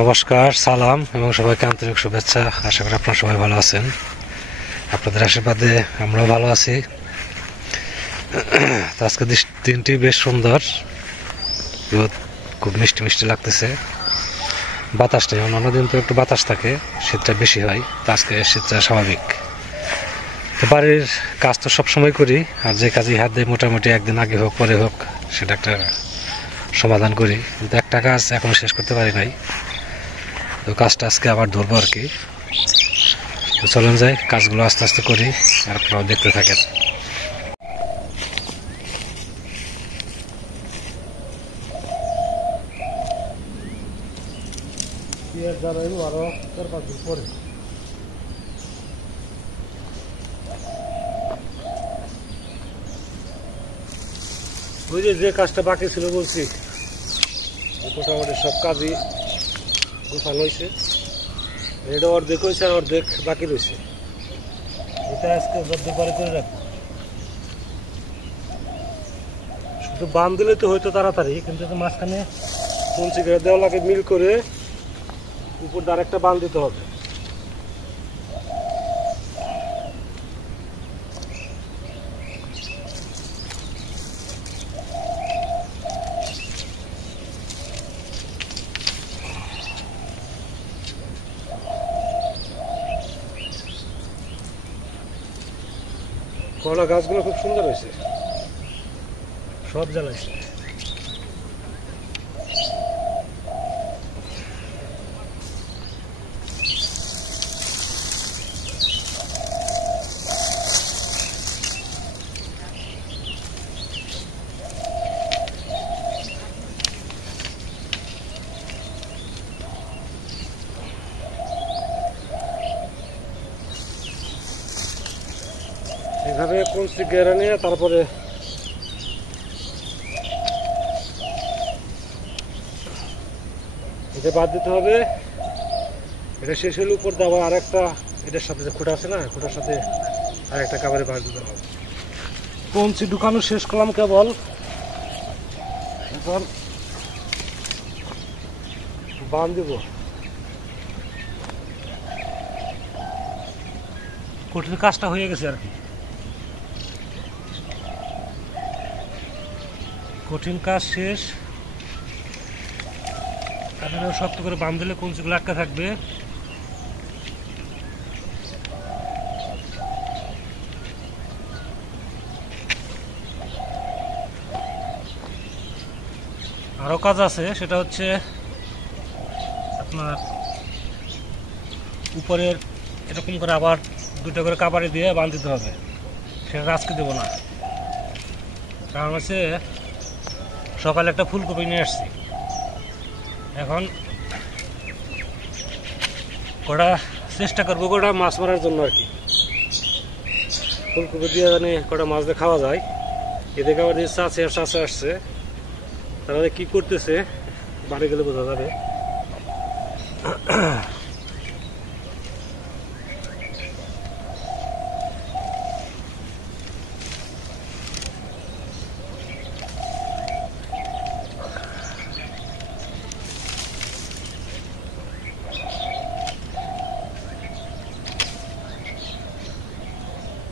নমস্কার, সালাম এবং সবাইকে আন্তরিক শুভেচ্ছা। আশা করি আপনারা সবাই ভালো আছেন। আপনাদের আশীর্বাদে আমরাও ভালো আছি। তো আজকে দিনটি বেশ সুন্দর, খুব মিষ্টি মিষ্টি লাগতেছে। বাতাস নেই, অন্যান্য দিন তো একটু বাতাস থাকে, শীতটা বেশি হয়। তো আজকে শীতটা স্বাভাবিক। তো বাড়ির কাজ তো সবসময় করি, আর যে কাজে হাত দেয় মোটামুটি একদিন আগে হোক পরে হোক সেটা একটা সমাধান করি, কিন্তু একটা কাজ এখনো শেষ করতে পারি নাই। তো কাজটা আজকে আবার ধরবো আর কি। তো চলেন যাই, কাজগুলো আস্তে আস্তে করি আর আপনারাও দেখতে থাকেন। ওই যে কাজটা বাকি ছিল বলছি, মোটামুটি সব কাজই গোছানো হয়েছে। এটা অর্ধেক হয়েছে আর অর্ধেক বাকি রয়েছে। এটা আজকে দুপুরে করে রাখবো। শুধু বান দিলে তো হয়তো তাড়াতাড়ি, কিন্তু মাঝখানে পঞ্চি করে দেওয়ালাকে মিল করে উপর দিয়ে আরেকটা বান দিতে হবে। কলা গাছগুলো খুব সুন্দর হয়েছে, সব জ্বালাইছে। এইভাবে কঞ্চি গেড়ে নিয়ে তারপরে এটা বাদ দিতে হবে। এটা শেষ হলে উপর দেওয়া আর একটা, এটার সাথে যে খোঁটা আছে না, খোঁটার সাথে আর একটা কাবারে বাদ দিতে হবে। কঞ্চি ঢুকানো শেষ করলাম কেবল, এখন বান দিব। কঠিন কাজটা হয়ে গেছে আর কি, কঠিন কাজ শেষ। আপনারা শক্ত করে বাঁধ দিলে কঞ্চিগুলো আটকা থাকবে। আরো কাজ আছে, সেটা হচ্ছে আপনার উপরের এরকম করে আবার দুটো করে কাবাড়ি দিয়ে বাঁধ দিতে হবে। সেটা আজকে দেবো না, কারণ হচ্ছে সকালে একটা ফুলকপি নিয়ে আসছি। এখন কটা চেষ্টা করবো কটা মাছ মারার জন্য আর কি। ফুলকপি দিয়ে জানি কটা মাছ দিয়ে খাওয়া যায়। এদিকে আবার যে চাষে আসছে, তারা কি করতেছে বাড়ি গেলে বোঝা যাবে।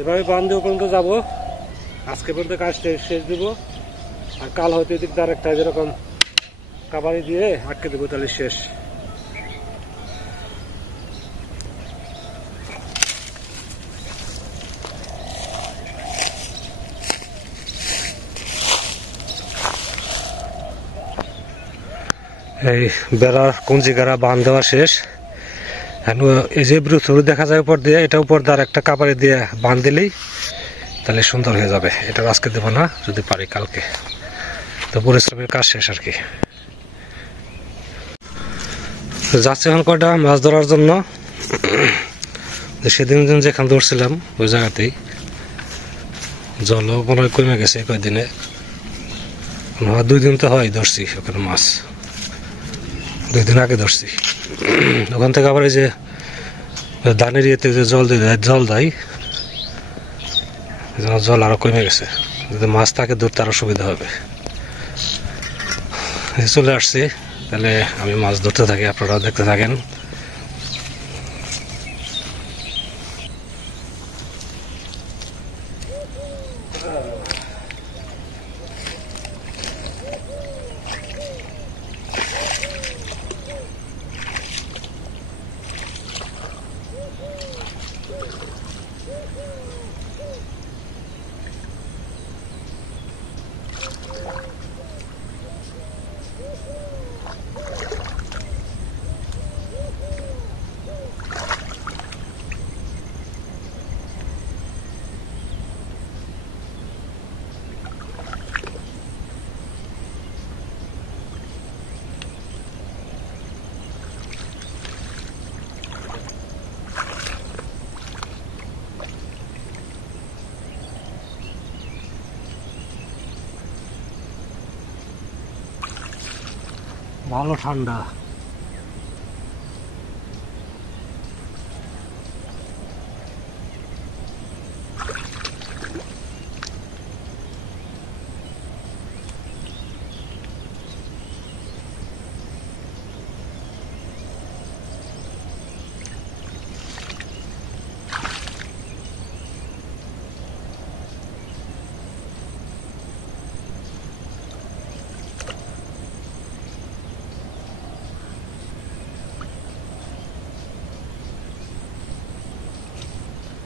এভাবে বান্ধে পর্যন্ত যাবো। আজকে পর্যন্ত কাজ শেষ দিব, আর কাল হয়তো এদিক দিয়ে আরেকটা যেরকম কাবাড়ি দিয়ে আটকে দেবো, তাহলে শেষ। এই বেড়ার কঞ্চি গাড়া বাঁধ দেওয়া শেষ। এই যে ব্রুথুর দেখা যায় উপর দিয়ে, এটা উপর দিয়ে একটা কাবাড়ি দিয়ে বাঁধ দিলেই তাহলে সুন্দর হয়ে যাবে। এটা আজকে দেবো না, যদি পারি কালকে। তো পরিশ্রমের কাজ শেষ আর কি। যাচ্ছে এখন কয়টা মাছ ধরার জন্য। সেদিন যেখানে ধরছিলাম ওই জায়গাতেই জলও মনে হয় কমে গেছে কয়েকদিনে। 2 দিন তো হয় ধরছি ওখানে মাছ, 2 দিন আগে ধরছি। ওখান থেকে আবার এই যে ধানের ইয়েতে যে জল দেয়, জল আরো কমে গেছে। যদি মাছ থাকে ধরতে আরো সুবিধা হবে। চলে আসছি তাহলে আমি মাছ ধরতে থাকি, আপনারাও দেখতে থাকেন। ভালো ঠান্ডা।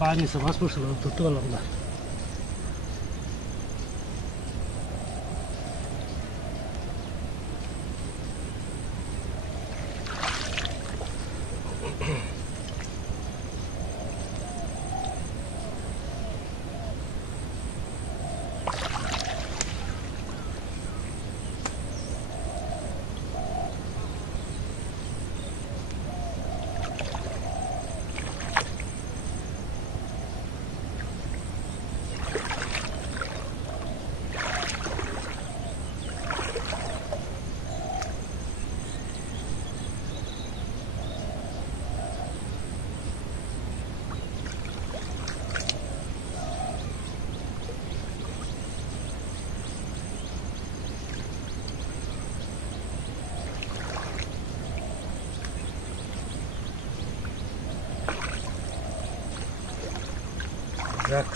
পানি সে মাছ পড়ছিল, ধরতে পারলাম না।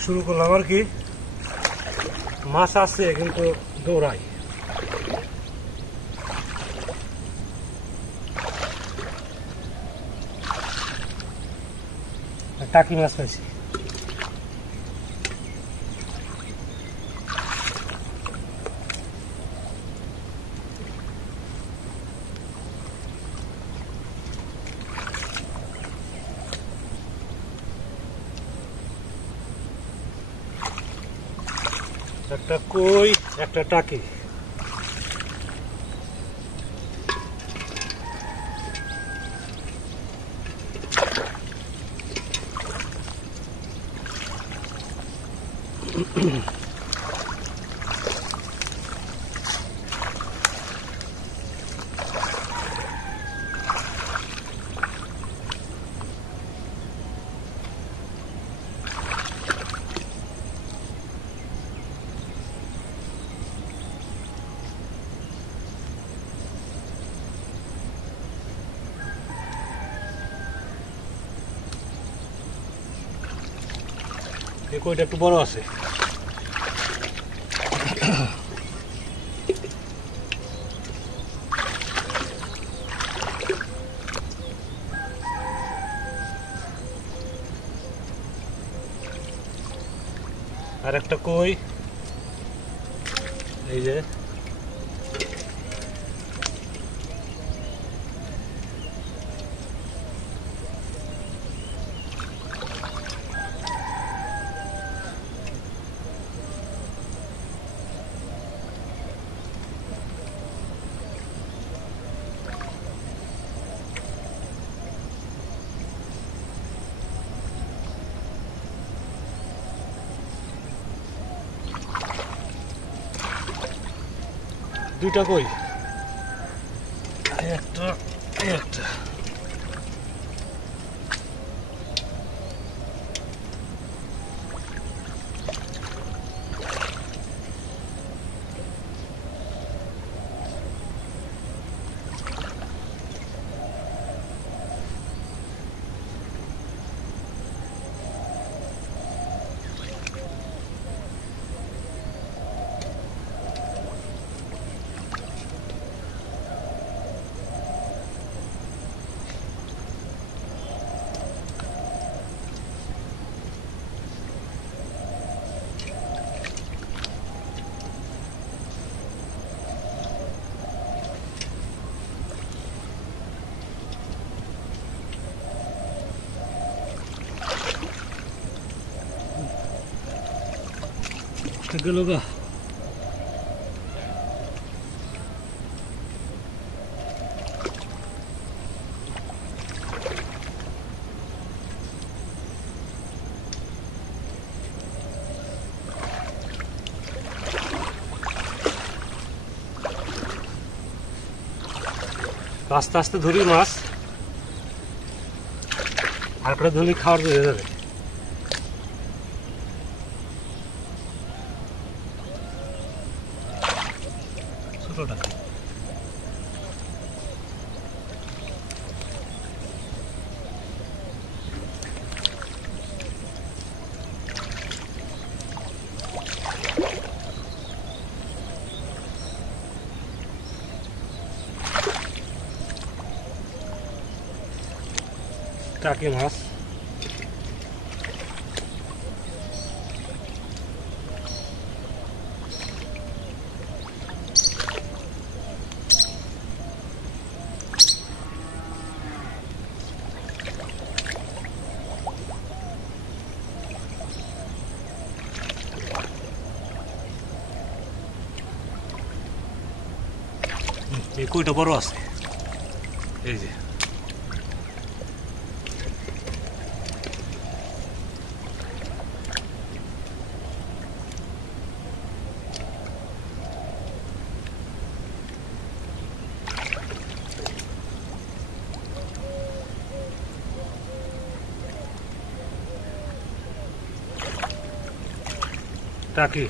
শুরু করলাম আর কি, মাছ আছে কিন্তু দৌড়াই। টাকি মাছ পাইছি। একটা কই, একটা টাকি। এই কইটা একটু বড় আছে। আর একটা কই, এই যে দুইটা কই, একটা একটা। মাছটা গেল গা। আস্তে আস্তে ধরি মাছ, আর একটা ধরি খাওয়ার হয়ে যাবে। ছোটটা টাকি মাছ। এই কইটা বড় আছে, এই যে টাকি।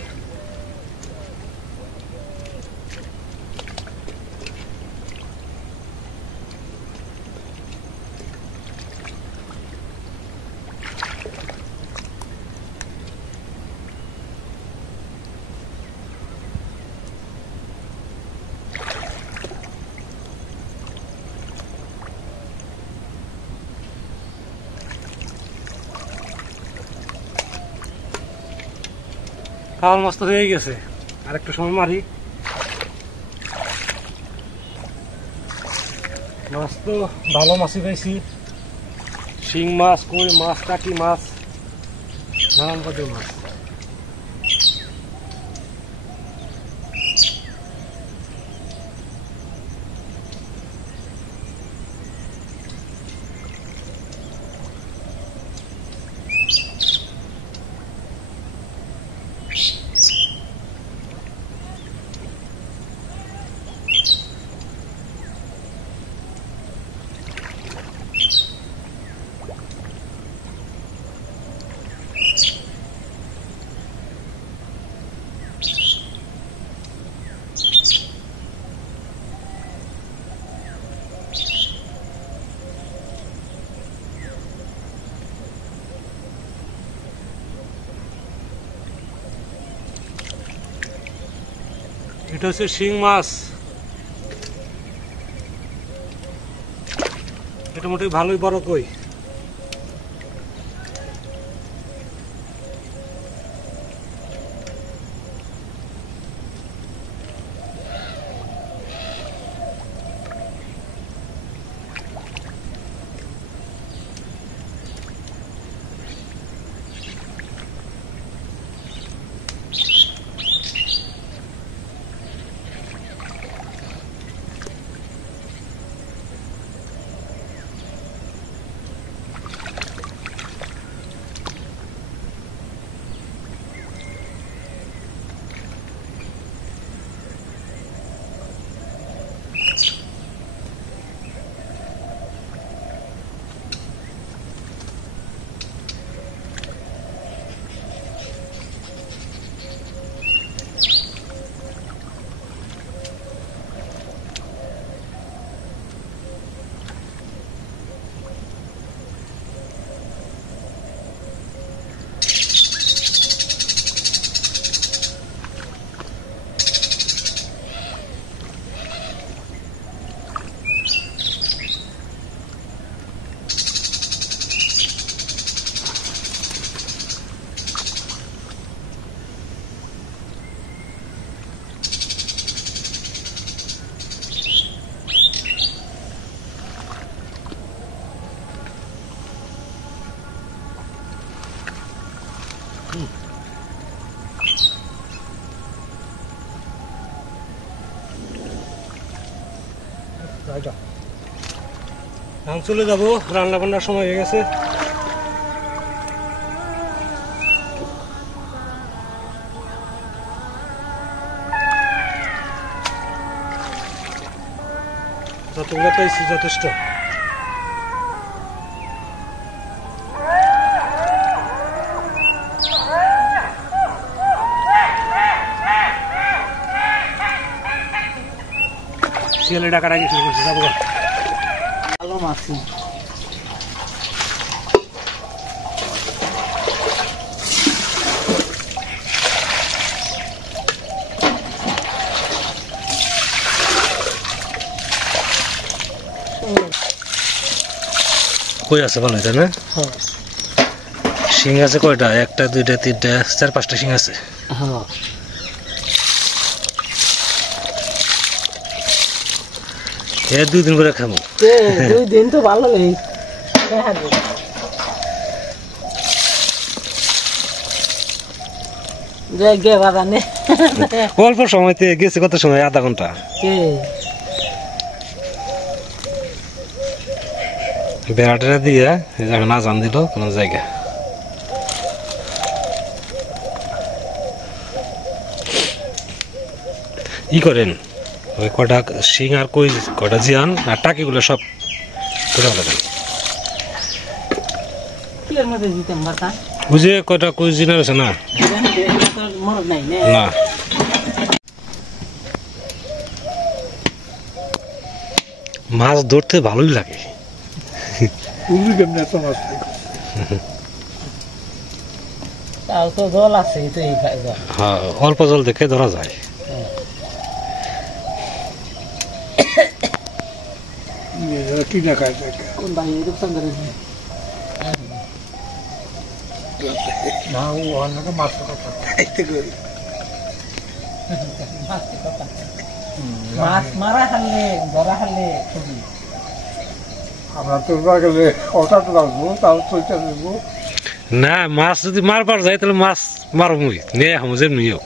খাওয়ার মাছ তো হয়ে গেছে, আর একটু সময় মারি। মাছ তো ভালো মাছই পাইছি, শিং মাছ, কই মাছ, টাকি মাছ, নানান জাতের মাছ। এটা হচ্ছে শিং মাছ, এটা মোটামুটি ভালোই বড় কই। এখন চলে যাবো, রান্না বান্নার সময় হয়ে গেছে। যতগুলো পাইছি যথেষ্ট। শিয়ালে ডাকার আগে শুরু করছে, যাবো ভালো মাছি কই আছে ভালো এটা না? শিং আছে কয়টা? একটা, দুইটা, তিনটা, চার পাঁচটা শিং আছে। এ 2 দিন করে খাবো। 2 দিন তো ভালো নেই। অল্প সময়তে গেছে, কত সময়? আধা ঘন্টা। বেড়াটা দিয়ে না জান দিল কোন জায়গা। ই করেন ওই কটা শিং আর কই কটা জিয়ান আর টাকিগুলো সব করে ফেলেন। ওই যে কটা কই জিনা আছে না, না মাছ ধরতে ভালোই লাগে। জল আছে, হ্যাঁ, অল্প জল দেখে ধরা যায়। কি দেখায় কোন ভাই রূপচন্দ্র না, ও অন্যকে মাছ খাইতে করি মাছ মারা হারলে ধরা হারলে খুবই। আমরা তো গেলে হঠাৎ রাখবো, তাহলে চলতে দেবো না। মাছ যদি মারবার যায় তাহলে মাছ মারো মুই নিয়ে হামো, যেমনি হোক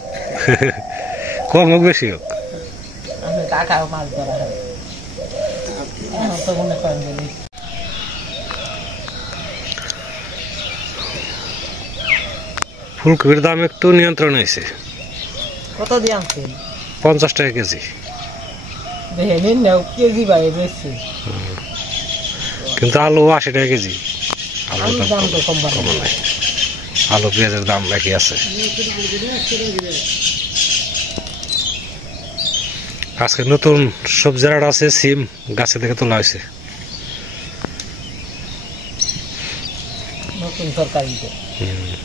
কম হোক বেশি হোক। আমি কাকাও মাছ ধরা হয় তো মনে করেন যে ফুলকপির দাম একটু নিয়ন্ত্রণ হয়েছে। কত দিয়ে আনছেন? 50 টাকা কেজি। দেখেন নাও কেজি ভাই বেশি, কিন্তু আলু 80 টাকা কেজি। আলুর দাম তো কম নাই, আলু পেঁয়াজের দাম একই আছে। আজকে নতুন সবজি রাট আছে, সিম গাছে থেকে তোলা হয়েছে। নতুন তরকারি দিইনি।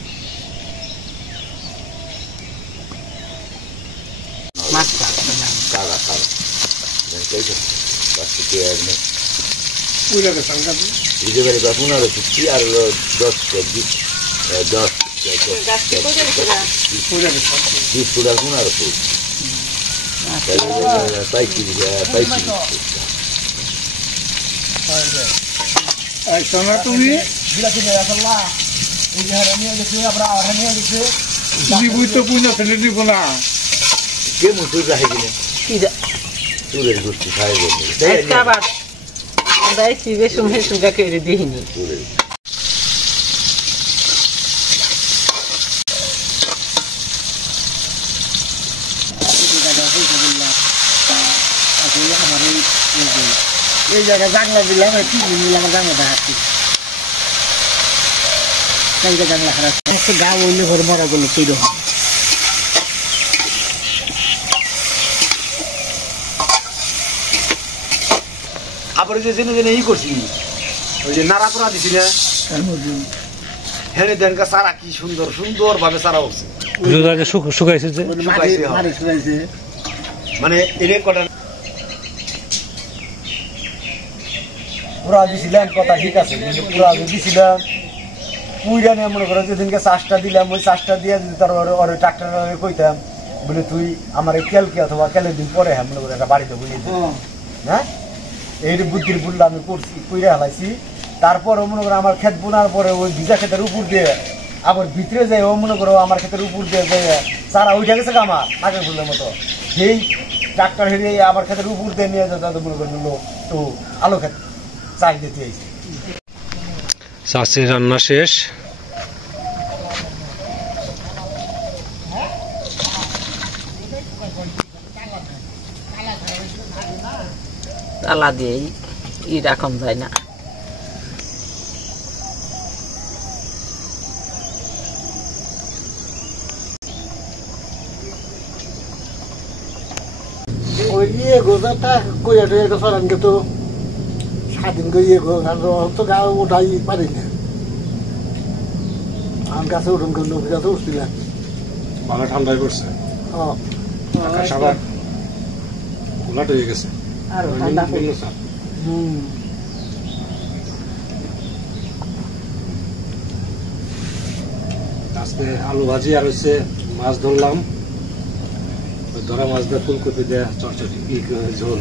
এই জায়গায় জানলা দিলাম, 3 দিন দিলাম জানলাটা হাঁটি জানলা খারাপ গা বললে ঘরে মরা গেল তৈরি হয়। আবার যে জেনে জেনে ই করছি, ওই যে নাড়া পোড়া দিছি না, হেনে দেনকা সারা কি সুন্দর সুন্দর ভাবে সারা হচ্ছে, শুকাইছে যে মানে এর কটা পুরা দিছিলাম, কথা ঠিক আছে, কিন্তু পুরা দিছিলাম পুইরা নিয়ে মনে করো যেদিনকে চাষটা দিলাম, ওই চাষটা দিয়ে যদি তার ওর ট্রাক্টর কইতাম বলে তুই আমার এই কেলকে অথবা কেলের দিন পরে হ্যাঁ মনে করো একটা বাড়িতে বুঝিয়ে হ্যাঁ, এই বুদ্ধির বুল্লা আমি করছি, কুইরা হালাইছি। তারপরে মনে করো আমার ক্ষেত বোনার পরে ওই ভিজা ক্ষেতের উপর দিয়ে আবার ভিতরে যাই, ও মনে করো আমার ক্ষেতের উপর দিয়ে যাই চারা উঠে গেছে আমার নাকের ফুলের মতো, সেই ট্রাক্টর হেরিয়ে আবার ক্ষেতের উপর দিয়ে নিয়ে যেত মনে করেন লোক তো আলু ক্ষেত চাষ দিতে হয়েছে। চাষি রান্না শেষ। তালা দিয়েই এরকম যায় না। ওই গোজাটা কইয়াটা একটা সরানকে তো স্বাধীন করে তো গা ওঠাই পারি না। আম গাছে উঠুন করে নদী গাছে উঠছিলাম। ভালো ঠান্ডায় পড়ছে, আকাশ আবার উলাট হয়ে গেছে। আজকে আলু ভাজি আর হচ্ছে মাছ ধরলাম, ধরা মাছ দিয়ে ফুলকপি দিয়ে চটচটি ঝোল।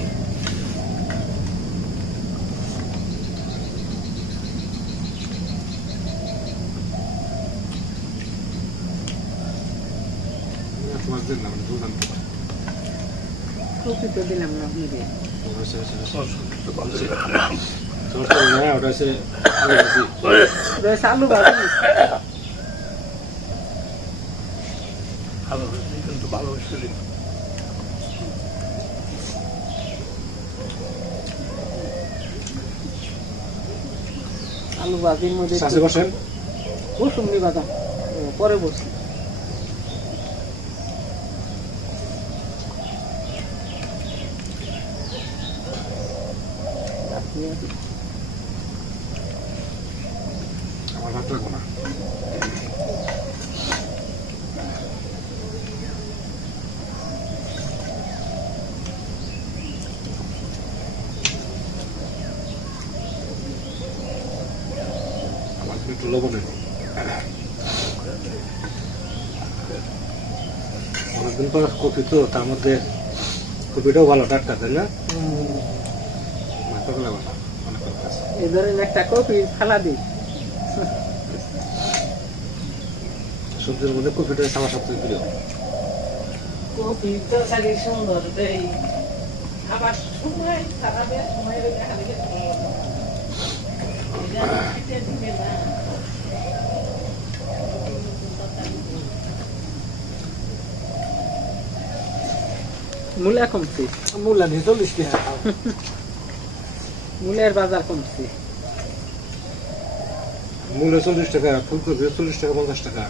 দিলাম না আলু ভাজি ভালো হয়েছিল। আলু ভাজির মধ্যে কুসুমনি বাদাম পরে বসি। আমার ভাত লাগবো না। একটু লবণের অনেকদিন পর কপি তো, তার মধ্যে কপিটাও ভালো টাটকা, তাই না? এই ধরেন একটা কপি ফালা দিই। সবজির মধ্যে কপিটা আমার সবথেকে প্রিয়। কপি তরকারি সুন্দর দেই, আবার সময় খারাপ সময় দেখা দেখে মূলা কমছে, মূলা নিয়ে 40 টাকা। মূলের বাজার কমছে। মূল্য 40 টাকা, ফুলকপি 40 টাকা 50 টাকা।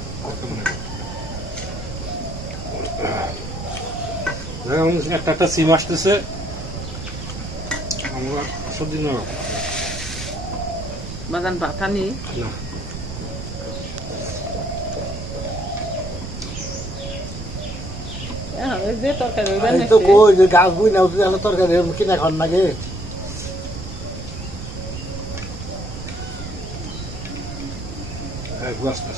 একটা সিম আসতেছে, আমরা সবজি নেব বাগান পাঠানি না। যে তরকারি তো কই যে গাছ বুই না উঠে তরকারি কিনা খান নাকি? আস্তে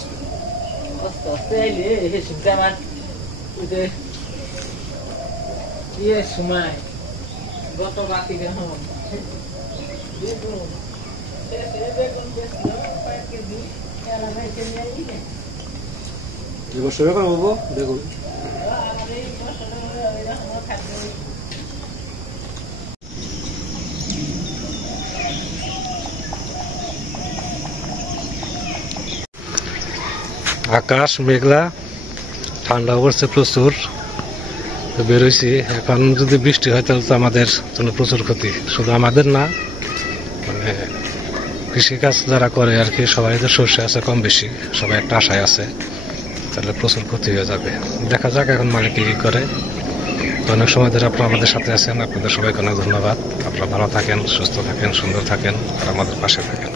আস্তে আইলে হেসুটা আমার সময় গত রাতে কেমন এবছর এখন বলবো দেখুন। আকাশ মেঘলা, ঠান্ডা পড়ছে প্রচুর, তো বেরোইছি। এখন যদি বৃষ্টি হয় তাহলে তো আমাদের জন্য প্রচুর ক্ষতি, শুধু আমাদের না, মানে কৃষিকাজ যারা করে আর কি, সবাই তো সর্ষে আছে কম বেশি, সবাই একটা আশায় আছে, তাহলে প্রচুর ক্ষতি হয়ে যাবে। দেখা যাক এখন মালিক কি করে। তো অনেক সময় ধরে আপনারা আমাদের সাথে আছেন, আপনাদের সবাইকে অনেক ধন্যবাদ। আপনারা ভালো থাকেন, সুস্থ থাকেন, সুন্দর থাকেন আর আমাদের পাশে থাকেন।